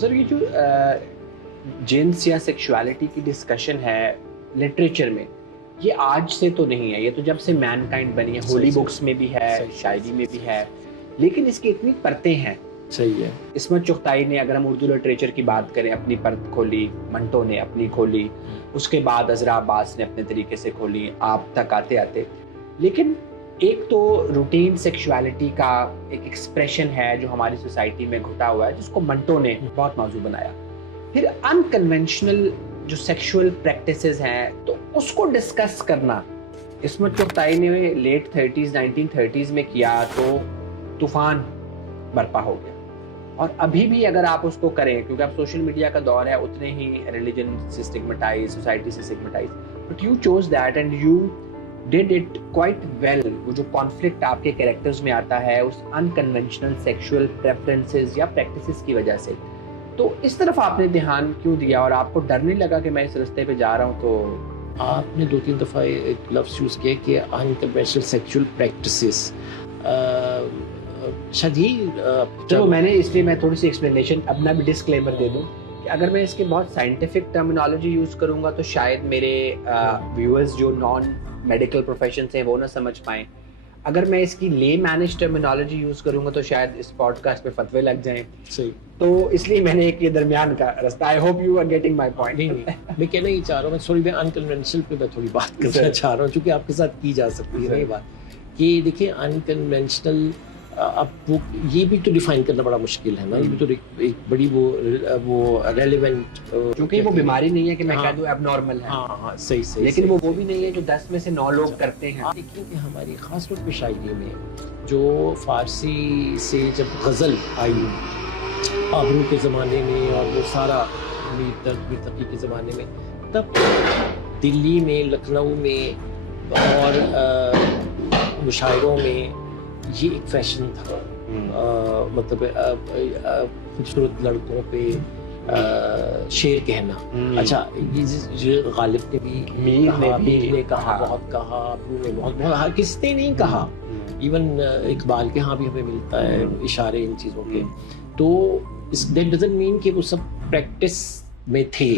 سر یہ جو جنس یا سیکشوالٹی کی ڈسکشن ہے لٹریچر میں، یہ آج سے تو نہیں ہے، یہ تو جب سے مین کائنڈ بنی ہے، ہولی بکس میں بھی ہے، شاعری میں بھی ہے، لیکن اس کی اتنی پرتیں ہیں. صحیح ہے. عصمت چغتائی نے، اگر ہم اردو لٹریچر کی بات کریں، اپنی پرت کھولی، منٹو نے اپنی کھولی، اس کے بعد عذرا عباس نے اپنے طریقے سے کھولی، آپ تک آتے آتے. لیکن ایک تو روٹین سیکشوالٹی کا ایک ایکسپریشن ہے جو ہماری سوسائٹی میں گھٹا ہوا ہے، جس کو منٹو نے بہت موضوع بنایا. پھر انکنونشنل جو سیکشول پریکٹسز ہیں، تو اس کو ڈسکس کرنا عصمت چغتائی نے لیٹ 1930s میں کیا تو طوفان برپا ہو گیا. اور ابھی بھی اگر آپ اس کو کریں، کیونکہ اب سوشل میڈیا کا دور ہے، اتنے ہی ریلیجن سے سٹگمیٹائز، سوسائٹی سے stigmatize, but you chose that and you did it quite well. وہ جو کانفلکٹ آپ کے کیریکٹرز میں آتا ہے اس انکنونشنل سیکشول پریفرنسز یا پریکٹسز کی وجہ سے، تو اس طرف آپ نے دھیان کیوں دیا اور آپ کو ڈر نہیں لگا کہ میں اس رستے پہ جا رہا ہوں؟ تو آپ نے 2-3 دفعہ ایک لفظ یوز کیا کہ انکنونشنل سیکشول پریکٹسز. شاید ہی چلو میں نے، اس لیے میں تھوڑی سی ایکسپلینیشن اپنا بھی ڈسکلیمر دے دوں کہ اگر میں اس کے بہت سائنٹیفک ٹرمینالوجی یوز کروں گا تو شاید میرے ویورز جو نان میڈیکل پروفیشن سے ہیں وہ نہ سمجھ پائیں. اگر میں اس کی لے مینج ٹرمینالوجی یوز کروں گا تو شاید اس پوڈ کاسٹ پہ فتوے لگ جائیں. صحیح. تو اس لیے میں نے ایک یہ درمیان کا رستہ. I hope you are getting my point. نہیں، میں کہنا ہی چاہ رہا ہوں، میں انکنونشنل پہ میں تھوڑی بات کرنا چاہ رہا ہوں، چونکہ آپ کے ساتھ کی جا سکتی ہے یہ بات کہ دیکھیں انکنونشنل، اب یہ بھی تو ڈیفائن کرنا بڑا مشکل ہے نا. یہ بھی تو ایک بڑی وہ ریلیونٹ، کیونکہ وہ بیماری نہیں ہے کہ میں کہہ دوں اب نارمل ہے. ہاں صحیح. لیکن وہ بھی نہیں ہے جو 10 میں سے 9 لوگ کرتے ہیں. دیکھیں کہ ہماری خاص طور پہ شاعری میں جو فارسی سے جب غزل آئی آبرو کے زمانے میں اور وہ سارا میر تقی کے زمانے میں، تب دلی میں، لکھنؤ میں اور مشاعروں میں یہ ایک فیشن تھا. مطلب خوبصورت لڑکوں پہ شعر کہنا. اچھا، یہ غالب نے بھی میر نے کہا، بہت کہا، ابرو نے بہت کس نے نہیں کہا. ایون اقبال کے ہاں بھی ہمیں ملتا ہے اشارے ان چیزوں کے. تو دیٹ ڈزنٹ مین کہ وہ سب پریکٹس میں تھے.